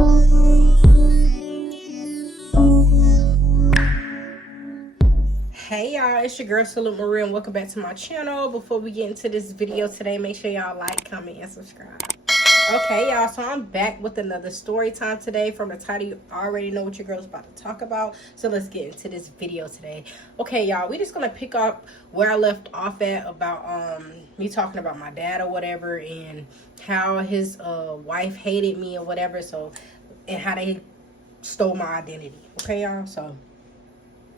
Hey y'all, it's your girl Salute Marie and welcome back to my channel. Before we get into this video today, make sure y'all like, comment, and subscribe. Okay y'all, so I'm back with another story time today. From the title, you already know what your girl's about to talk about, so let's get into this video today. Okay y'all, we just gonna pick up where I left off at about me talking about my dad or whatever, and how his wife hated me or whatever, so, and how they stole my identity. Okay y'all, so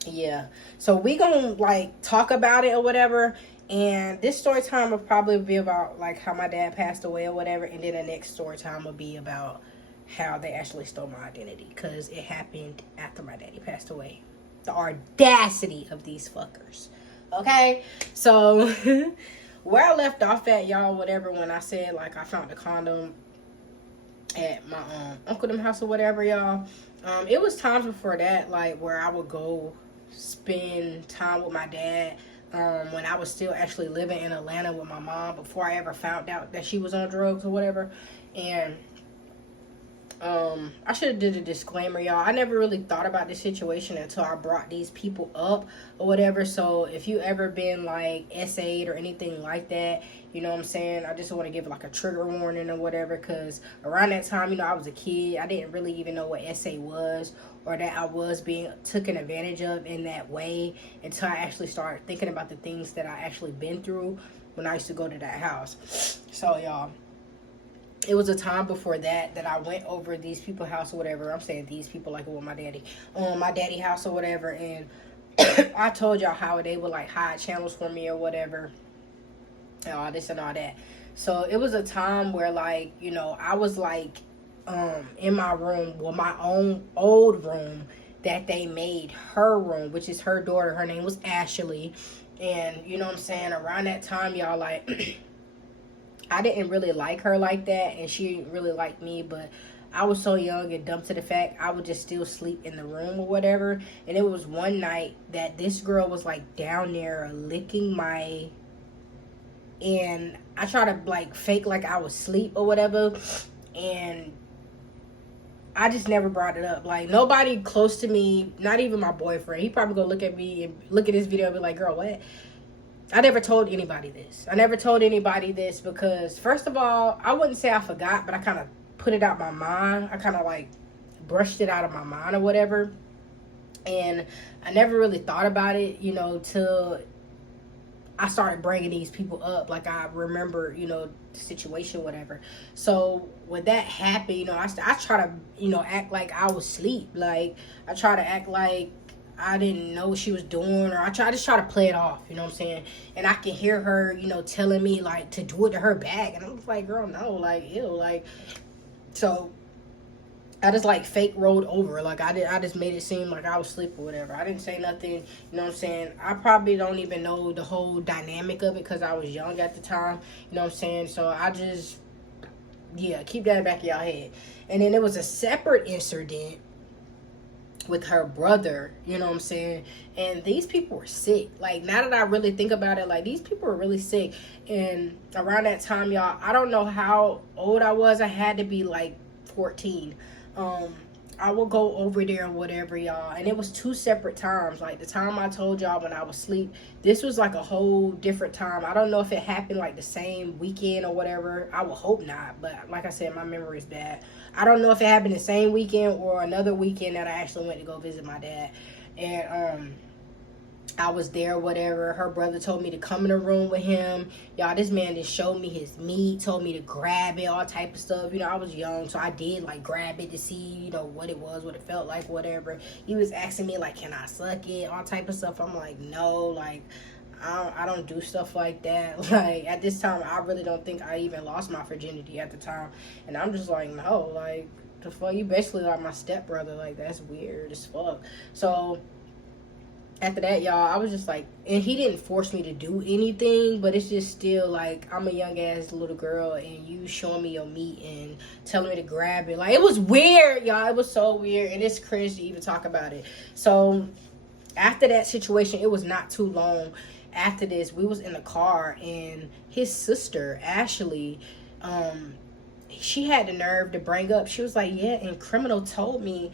yeah, so we gonna like talk about it or whatever, and this story time will probably be about like how my dad passed away or whatever, and then the next story time will be about how they actually stole my identity, because it happened after my daddy passed away. The audacity of these fuckers. Okay, so where I left off at, y'all, whatever, when I said like I found a condom at my uncle them house or whatever, y'all, it was times before that like where I would go spend time with my dad when I was still actually living in Atlanta with my mom, before I ever found out that she was on drugs or whatever. And I should have did a disclaimer, y'all. I never really thought about this situation until I brought these people up or whatever. So if you ever been like SA'd or anything like that, you know what I'm saying, I just want to give like a trigger warning or whatever, because around that time, you know, I was a kid. I didn't really even know what SA was, or that I was being taken advantage of in that way, until I actually started thinking about the things that I actually been through when I used to go to that house. So y'all, it was a time before that I went over these people's house or whatever. I'm saying these people like with my daddy, my daddy house or whatever, and I told y'all how they would like hide channels for me or whatever, and all this and all that. So it was a time where, like, you know, I was like in my room, well, my own old room that they made her room, which is her daughter. Her name was Ashley. And you know what I'm saying, around that time, y'all, like I didn't really like her like that, and she didn't really like me, but I was so young and dumb to the fact I would just still sleep in the room or whatever. And it was one night that this girl was like down there licking my, and I tried to like fake like I was asleep or whatever, and I just never brought it up. Like, nobody close to me, not even my boyfriend, he probably gonna look at me and look at this video and be like, girl, what? I never told anybody this. I never told anybody this because, first of all, I wouldn't say I forgot, but I kind of put it out my mind. I kind of like brushed it out of my mind or whatever. And I never really thought about it, you know, till I started bringing these people up. Like, I remember, you know, the situation, whatever. So when that happened, you know, I try to, you know, act like I was asleep. Like, I try to act like I didn't know what she was doing, or I just try to play it off, you know what I'm saying? And I can hear her, you know, telling me like to do it to her back, and I'm just like, girl, no, like, ew, like. So I just like fake rolled over, like I just made it seem like I was asleep or whatever. I didn't say nothing, you know what I'm saying? I probably don't even know the whole dynamic of it because I was young at the time, you know what I'm saying? So I just, yeah, keep that in the back of y'all head. And then there was a separate incident with her brother, you know what I'm saying? And these people were sick. Like, now that I really think about it, like, these people were really sick. And around that time, y'all, I don't know how old I was. I had to be like 14. I will go over there or whatever, y'all, and it was two separate times. Like, the time I told y'all when I was asleep, this was like a whole different time. I don't know if it happened like the same weekend or whatever. I would hope not, but like I said, my memory is bad. I don't know if it happened the same weekend or another weekend that I actually went to go visit my dad. And I was there, whatever. Her brother told me to come in the room with him. Y'all, this man just showed me his meat, told me to grab it, all type of stuff. You know, I was young, so I did, like, grab it to see, you know, what it was, what it felt like, whatever. He was asking me, like, can I suck it, all type of stuff. I'm like, no, like, I don't do stuff like that. Like, at this time, I really don't think I even lost my virginity at the time. And I'm just like, no, like, the fuck, you basically like my stepbrother. Like, that's weird as fuck. So after that, y'all, I was just like, and he didn't force me to do anything, but it's just still like, I'm a young ass little girl and you showing me your meat and telling me to grab it. Like, it was weird, y'all. It was so weird, and it's cringe to even talk about it. So after that situation, it was not too long after this, we was in the car, and his sister Ashley, she had the nerve to bring up, she was like, yeah, and criminal told me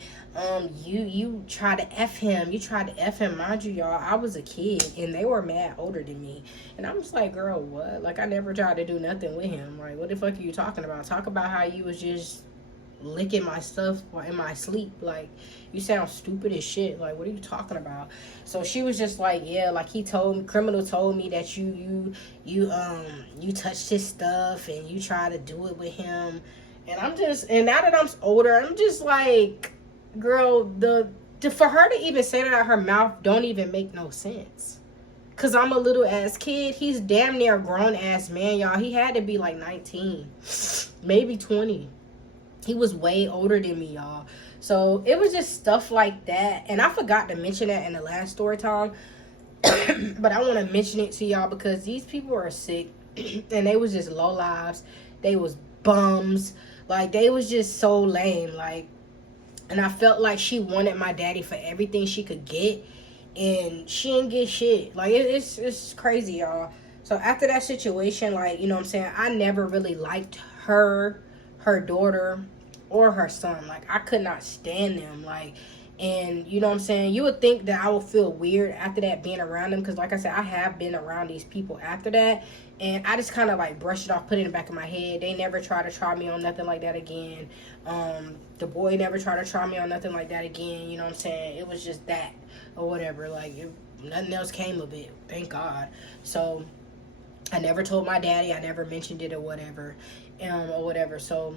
you tried to F him. You tried to F him. Mind you, y'all, I was a kid and they were mad older than me. And I'm just like, girl, what? Like, I never tried to do nothing with him. Like, what the fuck are you talking about? Talk about how you was just licking my stuff in my sleep. Like, you sound stupid as shit. Like, what are you talking about? So she was just like, yeah, like, criminal told me that you touched his stuff and you tried to do it with him. And now that I'm older, I'm just like, girl, for her to even say that out her mouth don't even make no sense. Cause I'm a little ass kid. He's damn near a grown ass man, y'all. He had to be like 19, maybe 20. He was way older than me, y'all. So it was just stuff like that. And I forgot to mention that in the last story time. But I want to mention it to y'all because these people are sick. And they was just low lives. They was bums. Like, they was just so lame. Like, and I felt like she wanted my daddy for everything she could get. And she didn't get shit. Like, it's crazy, y'all. So after that situation, like, you know what I'm saying, I never really liked her daughter, or her son. Like, I could not stand them. Like, and you know what I'm saying, you would think that I would feel weird after that being around them, because like I said, I have been around these people after that, and I just kind of like brushed it off, put it in the back of my head. They never try to try me on nothing like that again. The boy never tried to try me on nothing like that again. You know what I'm saying? It was just that or whatever. Like, nothing else came of it, thank God. So I never told my daddy. I never mentioned it or whatever. So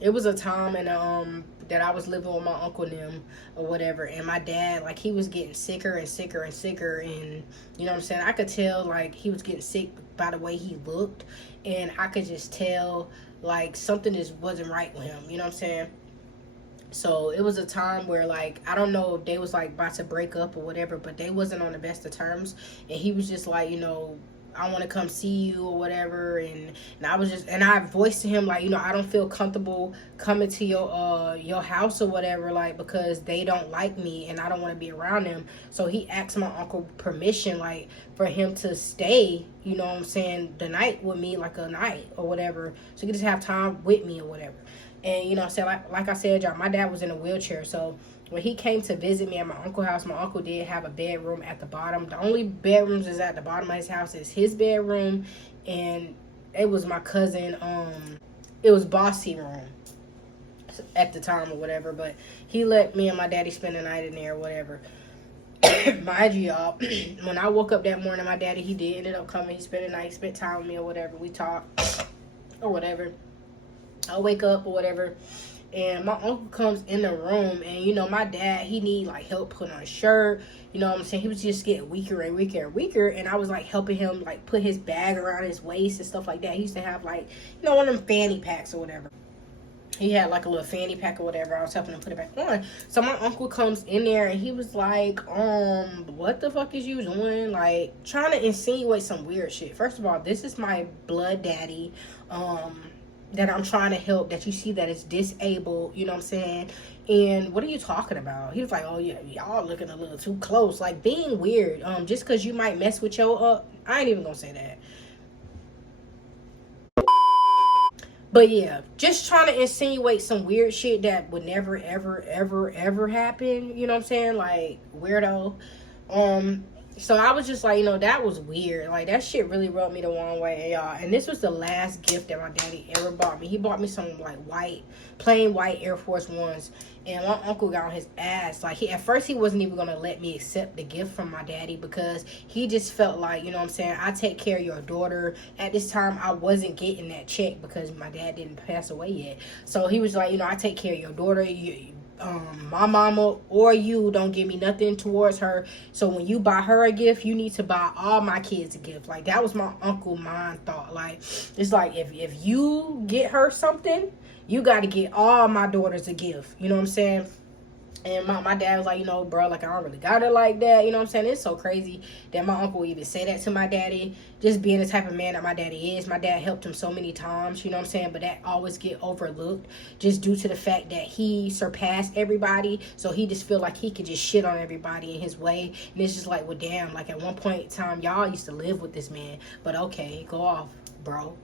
it was a time and that I was living with my uncle and them or whatever, and my dad, like, he was getting sicker and sicker and sicker, and you know what I'm saying, I could tell like he was getting sick by the way he looked, and I could just tell like something just wasn't right with him, you know what I'm saying. So it was a time where, like, I don't know if they was like about to break up or whatever, but they wasn't on the best of terms, and he was just like, you know, I want to come see you or whatever, and I voiced to him, like, you know, I don't feel comfortable coming to your house or whatever, like, because they don't like me and I don't want to be around them. So he asked my uncle permission, like, for him to stay, you know what I'm saying, the night with me, like a night or whatever, so he could just have time with me or whatever. And you know, so like I said, y'all, my dad was in a wheelchair, so when he came to visit me at my uncle's house, my uncle did have a bedroom at the bottom. The only bedrooms is at the bottom of his house is his bedroom, and it was my cousin, it was Bossy room at the time or whatever, but he let me and my daddy spend the night in there or whatever. Mind you, y'all, when I woke up that morning, my daddy, he did ended up coming. He spent the night, spent time with me or whatever. We talked or whatever. I wake up or whatever, and my uncle comes in the room, and you know, my dad, he need like help putting on a shirt, you know what I'm saying, he was just getting weaker and weaker and weaker, and I was like helping him like put his bag around his waist and stuff like that. He used to have like, you know, one of them fanny packs or whatever. He had like a little fanny pack or whatever. I was helping him put it back on. So my uncle comes in there and he was like, what the fuck is you doing? Like, trying to insinuate some weird shit. First of all, this is my blood daddy, that I'm trying to help, that you see that it's disabled, you know what I'm saying? And what are you talking about? He was like, oh yeah, y'all looking a little too close, like being weird. Just because you might mess with your I ain't even gonna say that. But yeah, just trying to insinuate some weird shit that would never ever happen, you know what I'm saying? Like, weirdo. So I was just like, you know, that was weird. Like, that shit really rubbed me the wrong way, y'all. And this was the last gift that my daddy ever bought me. He bought me some, like, plain white Air Force Ones. And my uncle got on his ass. Like, at first he wasn't even going to let me accept the gift from my daddy, because he just felt like, you know what I'm saying, I take care of your daughter. At this time, I wasn't getting that check because my dad didn't pass away yet. So he was like, you know, I take care of your daughter. My mama or you don't give me nothing towards her, so when you buy her a gift, you need to buy all my kids a gift. Like, that was my uncle mind thought. Like, it's like, if you get her something, you got to get all my daughters a gift, you know what I'm saying? And my dad was like, you know, bro, like, I don't really got it like that, you know what I'm saying? It's so crazy that my uncle even say that to my daddy, just being the type of man that my daddy is. My dad helped him so many times, you know what I'm saying? But that always get overlooked just due to the fact that he surpassed everybody, so he just feel like he could just shit on everybody in his way. And it's just like, well, damn, like, at one point in time, y'all used to live with this man, but okay, go off, bro.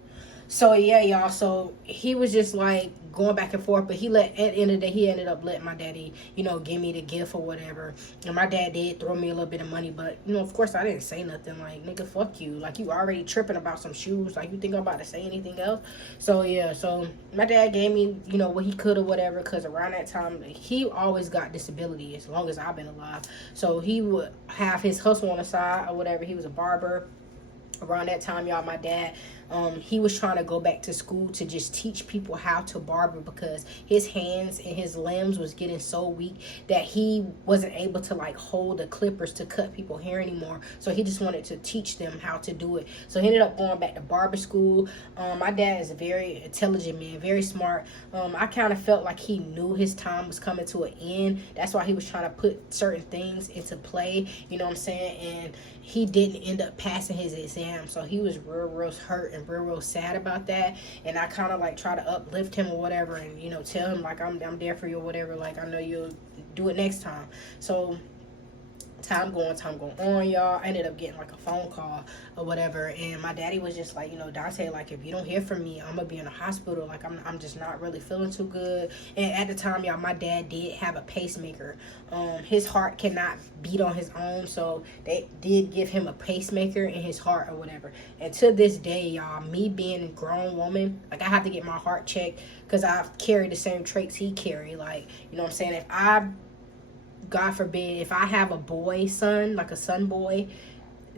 So yeah, y'all. So he was just like going back and forth, but at the end of the day, he ended up letting my daddy, give me the gift or whatever. And my dad did throw me a little bit of money, but of course I didn't say nothing. Like, nigga, fuck you. Like, you already tripping about some shoes. Like, you think I'm about to say anything else? So yeah, so my dad gave me, what he could or whatever, because around that time he always got disability as long as I've been alive. So he would have his hustle on the side or whatever. He was a barber. Around that time, y'all, my dad, he was trying to go back to school to just teach people how to barber, because his hands and his limbs was getting so weak that he wasn't able to like hold the clippers to cut people hair anymore. So he just wanted to teach them how to do it. So he ended up going back to barber school. My dad is a very intelligent man, very smart. I kind of felt like he knew his time was coming to an end. That's why he was trying to put certain things into play, you know what I'm saying? And he didn't end up passing his exam, so he was real hurt and real sad about that. And I kind of like try to uplift him or whatever, and tell him like I'm there for you or whatever, like I know you'll do it next time. So time going on, y'all. I ended up getting like a phone call or whatever, and my daddy was just like, Dante, like, if you don't hear from me, I'm gonna be in the hospital. Like, I'm just not really feeling too good. And at the time, y'all, my dad did have a pacemaker. His heart cannot beat on his own, so they did give him a pacemaker in his heart or whatever. And to this day, y'all, me being a grown woman, like, I have to get my heart checked because I carry the same traits he carry. Like, you know what I'm saying? If God forbid, if I have a boy son, like a son boy,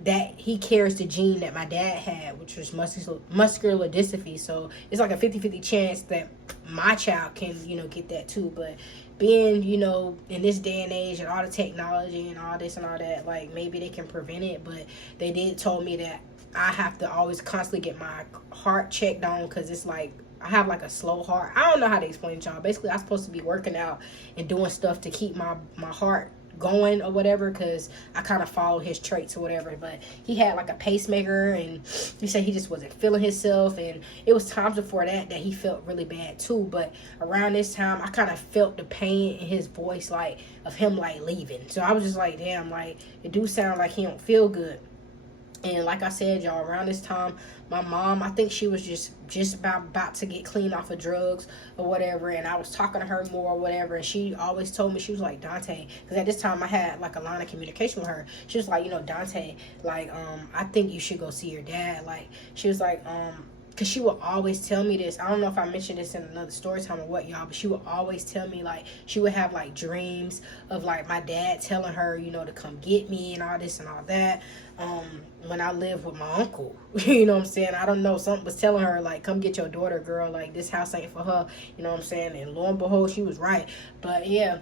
that he carries the gene that my dad had, which was muscular dystrophy. So it's like a 50-50 chance that my child can, get that too. But being, in this day and age and all the technology and all this and all that, like, maybe they can prevent it. But they did told me that I have to always constantly get my heart checked on, because it's like, I have like a slow heart. I don't know how to explain it, y'all. Basically, I'm supposed to be working out and doing stuff to keep my heart going or whatever, because I kind of follow his traits or whatever. But he had like a pacemaker, and he said he just wasn't feeling himself, and it was times before that he felt really bad too. But around this time, I kind of felt the pain in his voice, like, of him like leaving. So I was just like, damn, like, it do sound like he don't feel good. And like I said, y'all, around this time, my mom, I think she was just about to get clean off of drugs or whatever. And I was talking to her more or whatever. And she always told me, she was like, Dante, because at this time I had like a line of communication with her. She was like, Dante, like, I think you should go see your dad. Like, she was like, because she would always tell me this. I don't know if I mentioned this in another story time or what, y'all, but she would always tell me, like, she would have like dreams of like my dad telling her, to come get me and all this and all that. When I lived with my uncle, you know what I'm saying? I don't know, something was telling her, like, come get your daughter, girl. Like, this house ain't for her, you know what I'm saying? And lo and behold, she was right. But yeah.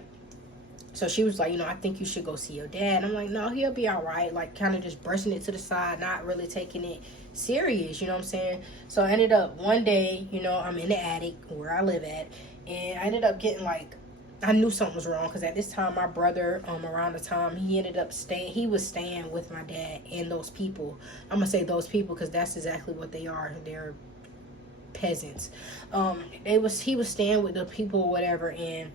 So she was like, I think you should go see your dad. And I'm like, no, he'll be all right. Like, kind of just brushing it to the side, not really taking it serious, you know what I'm saying? So I ended up one day, I'm in the attic where I live at, and I ended up getting like, I knew something was wrong, because at this time my brother, around the time he ended up he was staying with my dad and those people. I'm gonna say those people because that's exactly what they are. They're peasants. He was staying with the people or whatever, and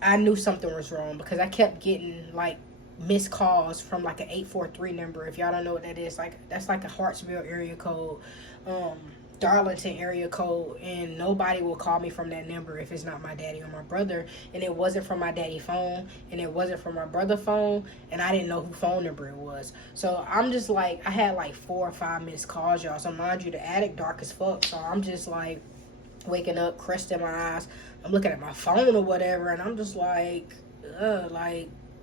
I knew something was wrong because I kept getting like missed calls from like an 843 number. If y'all don't know what that is, like, that's like a Hartsville area code, Darlington area code, and nobody will call me from that number if it's not my daddy or my brother. And it wasn't from my daddy phone, and it wasn't from my brother phone, and I didn't know who phone number it was. So I'm just like, I had like 4 or 5 missed calls, y'all. So mind you, the attic dark as fuck, so I'm just like waking up, crust in my eyes. I'm looking at my phone or whatever, and I'm just like,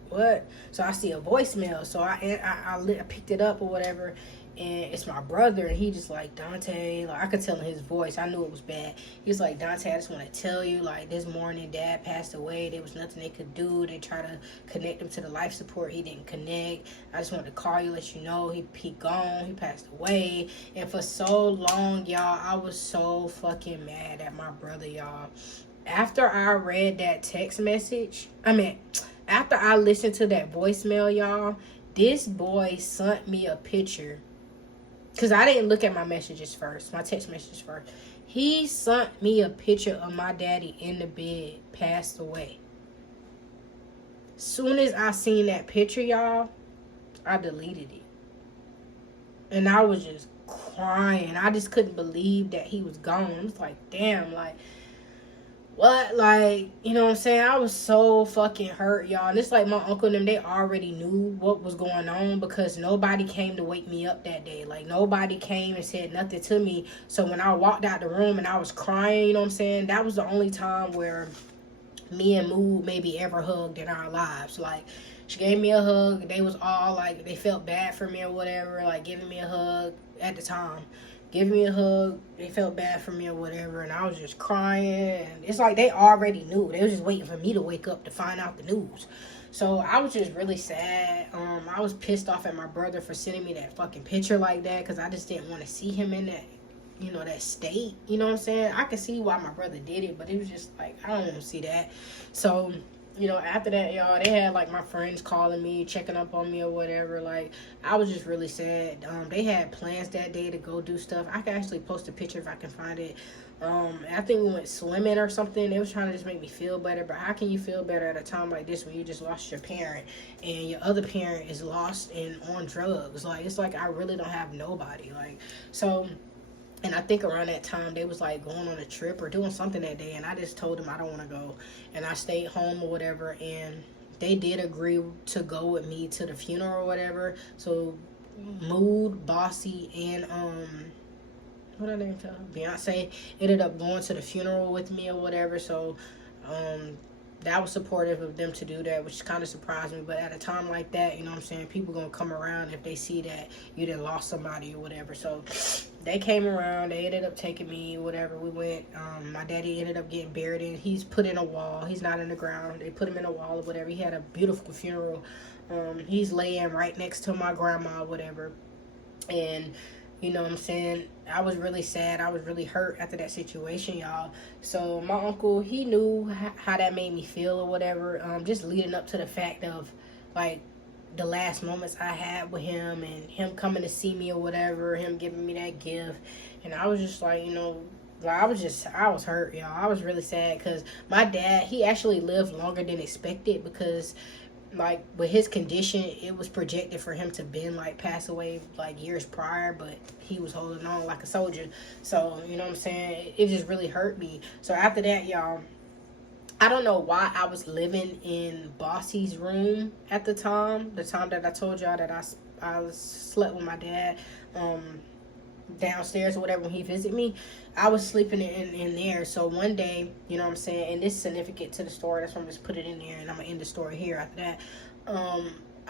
what? So I see a voicemail, so I picked it up or whatever, and it's my brother, and he just like, Dante, like, I could tell in his voice, I knew it was bad. He was like, Dante, I just want to tell you, like, this morning dad passed away. There was nothing they could do. They tried to connect him to the life support. He didn't connect. I just wanted to call you, let you know he gone. He passed away. And for so long, y'all, I was so fucking mad at my brother, y'all. After I read that text message, after I listened to that voicemail, y'all, this boy sent me a picture. Because I didn't look at my messages first, my text messages first. He sent me a picture of my daddy in the bed, passed away. Soon as I seen that picture, y'all, I deleted it. And I was just crying. I just couldn't believe that he was gone. I was like, damn, like, what? Like, you know what I'm saying? I was so fucking hurt, y'all. And it's like my uncle and them, they already knew what was going on because nobody came to wake me up that day. Like, nobody came and said nothing to me. So when I walked out the room and I was crying, you know what I'm saying? That was the only time where me and Moo maybe ever hugged in our lives. Like, she gave me a hug. They was all like, they felt bad for me or whatever, like giving me a hug at the time. Giving me a hug. They felt bad for me or whatever, and I was just crying. And it's like they already knew. They was just waiting for me to wake up to find out the news. So I was just really sad. I was pissed off at my brother for sending me that fucking picture like that because I just didn't want to see him in that, you know, that state. You know what I'm saying? I could see why my brother did it, but it was just like, I don't want to see that. So, you know, after that, y'all, they had like my friends calling me, checking up on me or whatever. Like, I was just really sad. They had plans that day to go do stuff. I can actually post a picture if I can find it. I think we went swimming or something. They was trying to just make me feel better. But how can you feel better at a time like this when you just lost your parent and your other parent is lost and on drugs? Like, it's like I really don't have nobody. Like, so... And I think around that time, they was like going on a trip or doing something that day. And I just told them I don't want to go. And I stayed home or whatever. And they did agree to go with me to the funeral or whatever. So Mood, Bossy, and what are they called? Beyonce ended up going to the funeral with me or whatever. So that was supportive of them to do that, which kind of surprised me. But at a time like that, you know what I'm saying, people gonna come around if they see that you done lost somebody or whatever. So they came around. They ended up taking me, whatever. We went. My daddy ended up getting buried in. He's put in a wall. He's not in the ground. They put him in a wall or whatever. He had a beautiful funeral. He's laying right next to my grandma or whatever. And you know what I'm saying? I was really sad. I was really hurt after that situation, y'all. So my uncle, he knew how that made me feel or whatever. Just leading up to the fact of, like, the last moments I had with him and him coming to see me or whatever, him giving me that gift. And I was just like, you know, like, I was hurt, y'all. I was really sad because my dad, he actually lived longer than expected because, like, with his condition, it was projected for him to been like pass away like years prior, but he was holding on like a soldier. So, you know what I'm saying? It just really hurt me. So after that, y'all, I don't know why I was living in Bossy's room at the time that I told y'all that I slept with my dad downstairs or whatever when he visited me. I was sleeping in there. So one day, you know what I'm saying, and this is significant to the story, that's why I'm just put it in there, and I'm gonna end the story here after that.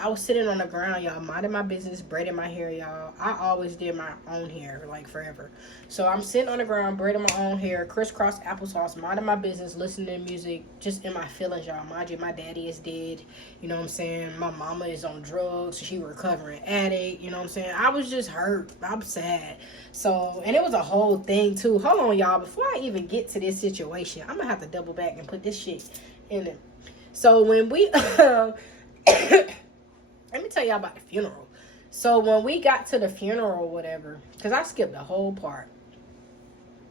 I was sitting on the ground, y'all, minding my business, braiding my hair, y'all. I always did my own hair, like, forever. So I'm sitting on the ground, braiding my own hair, crisscross applesauce, minding my business, listening to music, just in my feelings, y'all. Mind you, my daddy is dead, you know what I'm saying? My mama is on drugs, she recovering addict, you know what I'm saying? I was just hurt. I'm sad. So, and it was a whole thing, too. Hold on, y'all. Before I even get to this situation, I'm gonna have to double back and put this shit in it. So when we... Let me tell y'all about the funeral. So when we got to the funeral or whatever, because I skipped the whole part.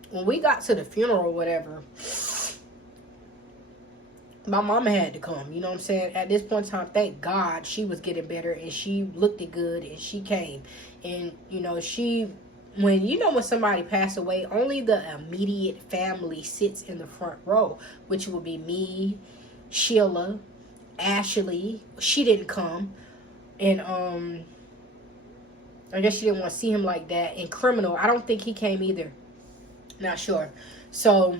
When we got to the funeral or whatever, my mama had to come. You know what I'm saying? At this point in time, thank God she was getting better and she looked it good and she came. And, you know, when somebody passed away, only the immediate family sits in the front row, which would be me, Sheila, Ashley. She didn't come. And I guess she didn't want to see him like that. And Criminal, I don't think he came either. Not sure. So,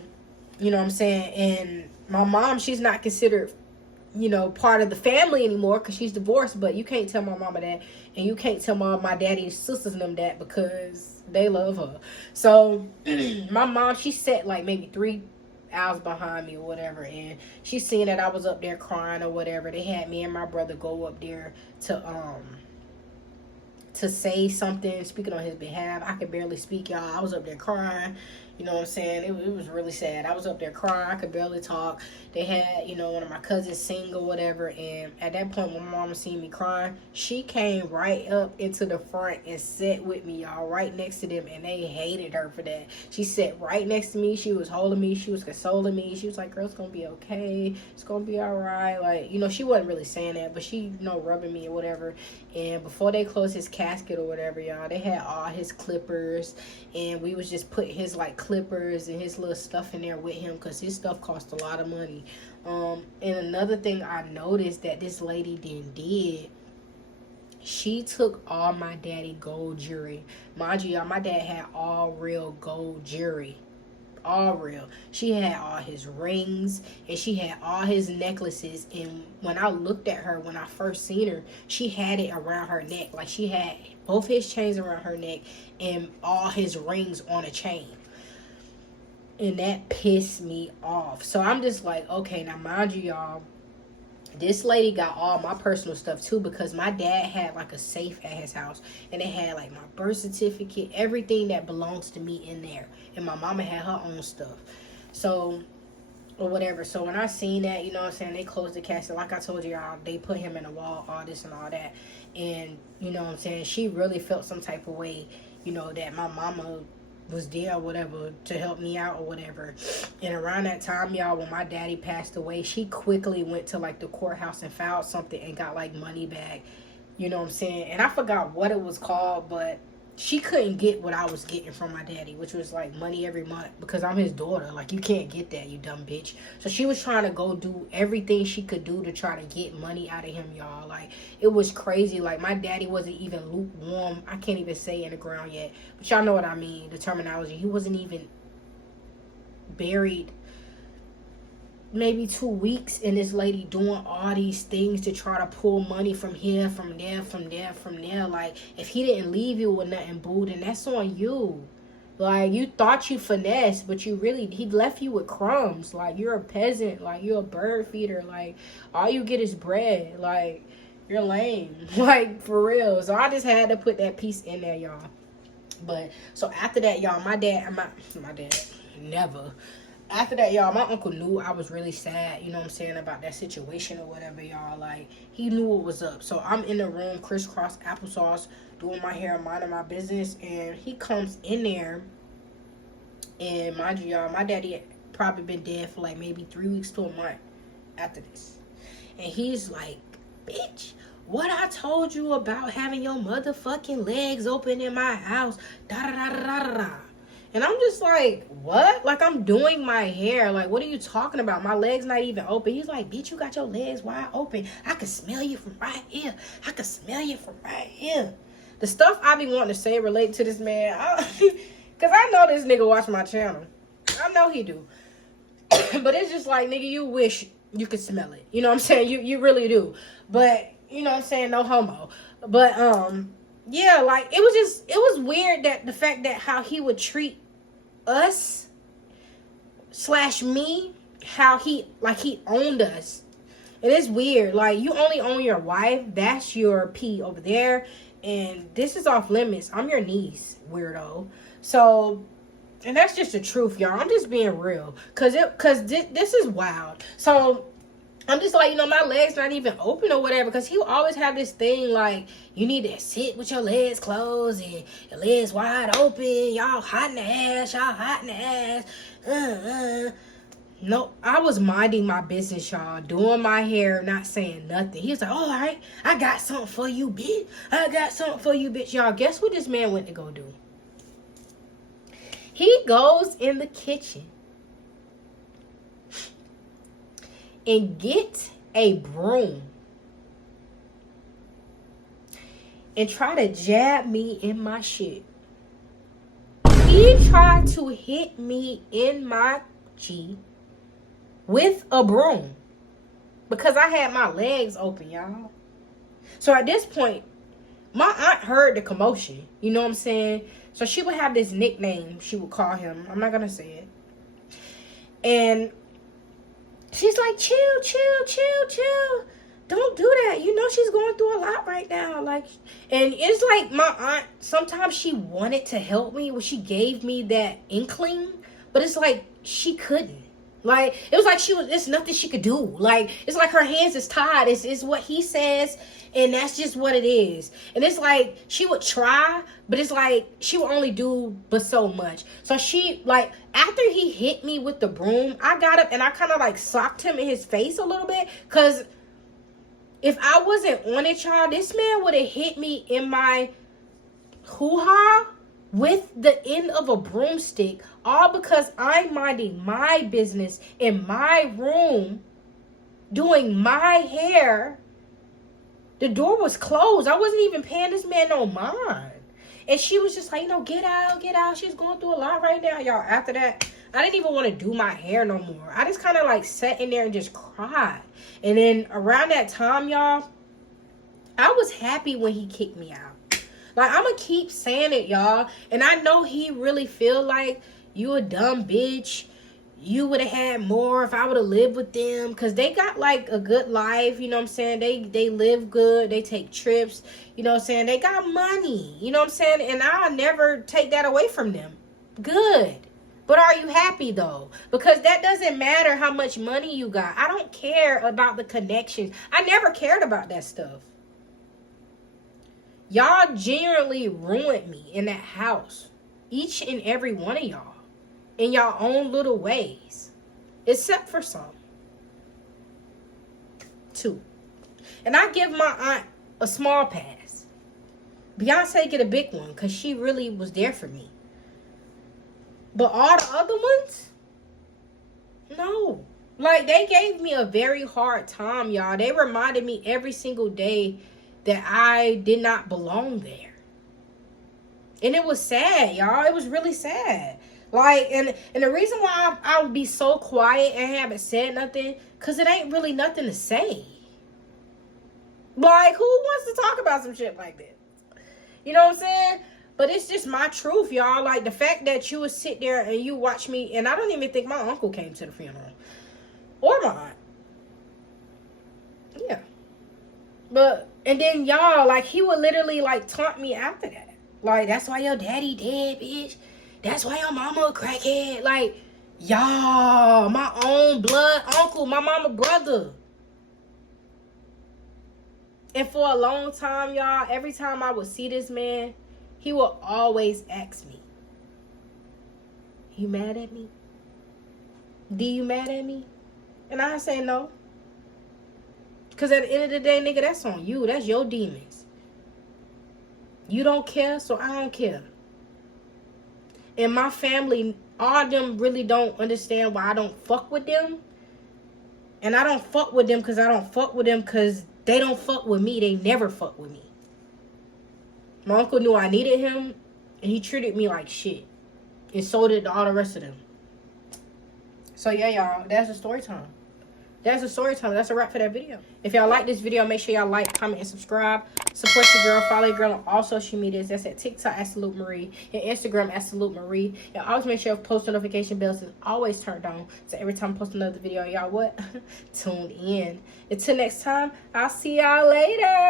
you know what I'm saying? And my mom, she's not considered, you know, part of the family anymore because she's divorced. But you can't tell my mama that. And you can't tell my daddy's sisters and them that because they love her. So, my mom, she sat like maybe 3 hours behind me or whatever, and she seen that I was up there crying or whatever. They had me and my brother go up there to say something, speaking on his behalf. I could barely speak, y'all. I was up there crying, You know what I'm saying? It was really sad. I was up there crying. I could barely talk. They had, one of my cousins sing or whatever. And at that point, when my mama seen me crying, she came right up into the front and sat with me, y'all, right next to them. And they hated her for that. She sat right next to me. She was holding me. She was consoling me. She was like, girl, it's going to be okay. It's going to be all right. Like, she wasn't really saying that, but she, rubbing me or whatever. And before they closed his casket or whatever, y'all, they had all his clippers. And we was just putting his, clippers and his little stuff in there with him because his stuff cost a lot of money. And another thing I noticed that this lady did, she took all my daddy gold jewelry. Mind you, y'all, my dad had all real gold jewelry. All real. She had all his rings and she had all his necklaces. And when I looked at her, when I first seen her, she had it around her neck. Like, she had both his chains around her neck and all his rings on a chain. And that pissed me off. So I'm just like, okay, now mind you, y'all, this lady got all my personal stuff too, because my dad had a safe at his house, and it had my birth certificate, everything that belongs to me in there. And my mama had her own stuff. So, or whatever. So when I seen that, you know what I'm saying, they closed the casket. Like I told y'all, they put him in a wall, all this and all that. And, you know what I'm saying, she really felt some type of way, that my mama was there or whatever to help me out or whatever. And around that time, y'all, when my daddy passed away, she quickly went to the courthouse and filed something and got money back. You know what I'm saying? And I forgot what it was called, but she couldn't get what I was getting from my daddy, which was money every month, because I'm his daughter. You can't get that, you dumb bitch. So she was trying to go do everything she could do to try to get money out of him, y'all. It was crazy. My daddy wasn't even lukewarm. I can't even say in the ground yet, but y'all know what I mean, the terminology. He wasn't even buried maybe 2 weeks, and this lady doing all these things to try to pull money from here, from there, from there, from there. If he didn't leave you with nothing, boo, then that's on you. You thought you finessed, but he left you with crumbs. You're a peasant. You're a bird feeder. All you get is bread. You're lame. For real. So I just had to put that piece in there, y'all. But so after that, y'all, my dad never. After that, y'all, my uncle knew I was really sad, you know what I'm saying, about that situation or whatever, y'all. He knew what was up. So I'm in the room, crisscross applesauce, doing my hair, minding my business, and he comes in there. And mind you, y'all, my daddy had probably been dead for maybe 3 weeks to a month after this. And he's like, bitch, what I told you about having your motherfucking legs open in my house, da-da-da-da-da-da. And I'm just like, what? I'm doing my hair. What are you talking about? My leg's not even open. He's like, bitch, you got your legs wide open. I can smell you from right here. I can smell you from right here. The stuff I be wanting to say related to this man, because I know this nigga watch my channel. I know he do. But it's just nigga, you wish you could smell it. You know what I'm saying? You really do. But, you know what I'm saying? No homo. But, yeah, it was weird that the fact that how he would treat us / me, how he owned us. And it's weird. You only own your wife. That's your P over there. And this is off limits. I'm your niece, weirdo. So, and that's just the truth, y'all. I'm just being real. Cause this is wild. So, I'm just my legs not even open or whatever, because he will always have this thing you need to sit with your legs closed and your legs wide open. Y'all hot in the ass. Y'all hot in the ass. No, I was minding my business, y'all, doing my hair, not saying nothing. He was like, all right, I got something for you, bitch. I got something for you, bitch. Y'all, guess what this man went to go do? He goes in the kitchen and get a broom and try to jab me in my shit. He tried to hit me in my G with a broom because I had my legs open, y'all. So at this point, my aunt heard the commotion. You know what I'm saying? So she would have this nickname she would call him. I'm not going to say it. And she's like, chill, chill, chill, chill. don't do that. You know she's going through a lot right now. Like, and it's like my aunt, sometimes she wanted to help me when she gave me that inkling, but it's like she couldn't. Like, it was like it's nothing she could do. Like, it's like her hands is tied. It's what he says, and that's just what it is. And it's like she would try, but it's like she would only do but so much. So she, like, after he hit me with the broom, I got up and I kind of like socked him in his face a little bit, because if I wasn't on it, y'all, this man would have hit me in my hoo-ha with the end of a broomstick, all because I'm minding my business in my room, doing my hair. The door was closed. I wasn't even paying this man no mind. And she was just like, you know, get out, get out. She's going through a lot right now, y'all. After that, I didn't even want to do my hair no more. I just kind of like sat in there and just cried. And then around that time, y'all, I was happy when he kicked me out. Like, I'm going to keep saying it, y'all. And I know he really feel like you a dumb bitch. You would have had more if I would have lived with them. Because they got, like, a good life. You know what I'm saying? They live good. They take trips. You know what I'm saying? They got money. You know what I'm saying? And I'll never take that away from them. Good. But are you happy, though? Because that doesn't matter how much money you got. I don't care about the connections. I never cared about that stuff. Y'all genuinely ruined me in that house. Each and every one of y'all. In y'all own little ways. Except for some. 2. And I give my aunt a small pass. Beyonce get a big one, because she really was there for me. But all the other ones? No. Like, they gave me a very hard time, y'all. They reminded me every single day that I did not belong there. And it was sad, y'all. It was really sad. Like, and the reason why I would be so quiet and haven't said nothing, because it ain't really nothing to say. Like, who wants to talk about some shit like that? You know what I'm saying? But it's just my truth, y'all. Like, the fact that you would sit there and you watch me, and I don't even think my uncle came to the funeral. Or my aunt. Yeah. But, and then y'all, like, he would literally, like, taunt me after that. Like, that's why your daddy dead, bitch. That's why your mama a crackhead. Like, y'all, my own blood uncle, my mama brother. And for a long time, y'all, every time I would see this man, he would always ask me, you mad at me? D, you mad at me? And I say no. Because at the end of the day, nigga, that's on you. That's your demons. You don't care, so I don't care. And my family, all of them really don't understand why I don't fuck with them. And I don't fuck with them because I don't fuck with them because they don't fuck with me. They never fuck with me. My uncle knew I needed him, and he treated me like shit. And so did all the rest of them. So yeah, y'all, that's the story time. That's the story time. That's a wrap for that video. If y'all like this video, make sure y'all like, comment, and subscribe. Support your girl. Follow your girl on all social medias. That's at TikTok, Absolute Marie, and Instagram, Absolute Marie. And always make sure post notification bells is always turned on. So every time I post another video, y'all what? Tuned in. Until next time, I'll see y'all later.